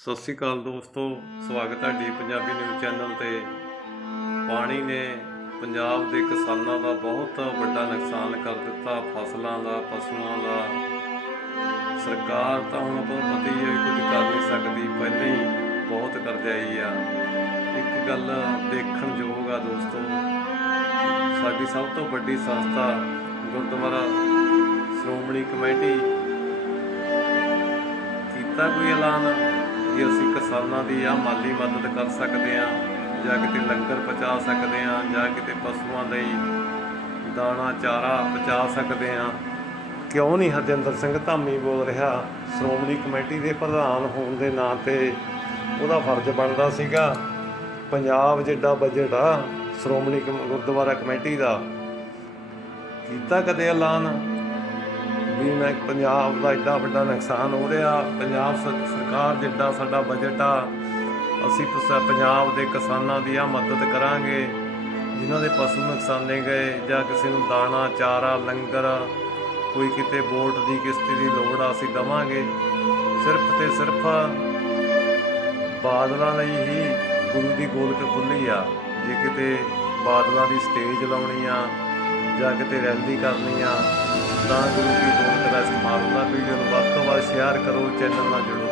ਸਤਿ ਸ੍ਰੀ ਅਕਾਲ ਦੋਸਤੋ, ਸਵਾਗਤ ਹੈ ਡੀ ਪੰਜਾਬੀ ਨਿਊਜ਼ ਚੈਨਲ ਤੇ। ਪਾਣੀ ਨੇ ਪੰਜਾਬ ਦੇ ਕਿਸਾਨਾਂ ਦਾ ਬਹੁਤ ਵੱਡਾ ਨੁਕਸਾਨ ਕਰ ਦਿੱਤਾ, ਫਸਲਾਂ ਦਾ, ਪਸ਼ੂਆਂ ਦਾ। ਸਰਕਾਰ ਤਾਂ ਹੁਣ ਆਪਾਂ ਨੂੰ ਪਤਾ ਹੀ ਹੈ ਕੁਝ ਕਰ ਨਹੀਂ ਸਕਦੀ, ਪਹਿਲਾਂ ਹੀ ਬਹੁਤ ਕਰਜ਼ਾਈ ਆ। ਇੱਕ ਗੱਲ ਦੇਖਣ ਯੋਗ ਆ ਦੋਸਤੋ, ਸਾਡੀ ਸਭ ਤੋਂ ਵੱਡੀ ਸੰਸਥਾ ਗੁਰਦੁਆਰਾ ਸ਼੍ਰੋਮਣੀ ਕਮੇਟੀ ਕੀਤਾ ਕੋਈ ਐਲਾਨ? ਕਿ ਅਸੀਂ ਕਿਸਾਨਾਂ ਦੀ ਆ ਮਾਲੀ ਮਦਦ ਕਰ ਸਕਦੇ ਹਾਂ, ਜਾਂ ਕਿਤੇ ਲੰਗਰ ਪਹੁੰਚਾ ਸਕਦੇ ਹਾਂ, ਜਾਂ ਕਿਤੇ ਪਸ਼ੂਆਂ ਲਈ ਦਾਣਾ, ਚਾਰਾ ਪਹੁੰਚਾ ਸਕਦੇ ਹਾਂ। ਕਿਉਂ ਨਹੀਂ ਹਰਜਿੰਦਰ ਸਿੰਘ ਧਾਮੀ ਬੋਲ ਰਿਹਾ? ਸ਼੍ਰੋਮਣੀ ਕਮੇਟੀ ਦੇ ਪ੍ਰਧਾਨ ਹੋਣ ਦੇ ਨਾਂ ਤੇ ਉਹਦਾ ਫਰਜ਼ ਬਣਦਾ ਸੀਗਾ ਪੰਜਾਬ ਜਿੱਡਾ ਬਜਟ ਆ ਸ਼੍ਰੋਮਣੀ ਕਮ- ਗੁਰਦੁਆਰਾ ਕਮੇਟੀ ਦਾ। ਕੀਤਾ ਕਦੇ ਐਲਾਨ? ਵੀ ਮੈਂ ਪੰਜਾਬ ਦਾ ਐਡਾ ਵੱਡਾ ਨੁਕਸਾਨ ਹੋ ਰਿਹਾ। ਪੰਜਾਬ ਸਰ- ਸਰਕਾਰ ਜਿੱਦਾਂ ਸਾਡਾ ਬਜਟ ਆ, ਅਸੀਂ ਪੰਜਾਬ ਦੇ ਕਿਸਾਨਾਂ ਦੀ ਆ ਮਦਦ ਕਰਾਂਗੇ। ਜਿਨ੍ਹਾਂ ਦੇ ਪਸ਼ੂ ਨੁਕਸਾਨੇ ਗਏ ਜਾਂ ਕਿਸੇ ਨੂੰ ਦਾਣਾ, ਚਾਰਾ, ਲੰਗਰ, ਕੋਈ ਕਿਤੇ ਬੋਟ ਦੀ ਕਿਸ਼ਤੀ ਦੀ ਲੋੜ ਆ, ਅਸੀਂ ਦਵਾਂਗੇ। ਸਿਰਫ ਤੇ ਸਿਰਫ ਬਾਦਲਾਂ ਲਈ ਹੀ ਗੁਰੂ ਦੀ ਗੋਲਕ ਖੁੱਲੀ ਆ। ਜੇ ਕਿਤੇ ਬਾਦਲਾਂ ਦੀ ਸਟੇਜ ਲਾਉਣੀ ਆ ਜਾਂ ਕਿਤੇ ਰੈਲੀ ਕਰਨੀ ਆ, ਤਾਂ ਗੁਰੂ ਦੀ ਇਸਤੇਮਾਲ ਹੁੰਦਾ ਵੀਡੀਓ ਨੂੰ ਵੱਧ ਤੋਂ ਵੱਧ ਸ਼ੇਅਰ ਕਰੋ ਚੈਨਲ ਨਾਲ ਜੁੜੋ ਜੁੜੋ।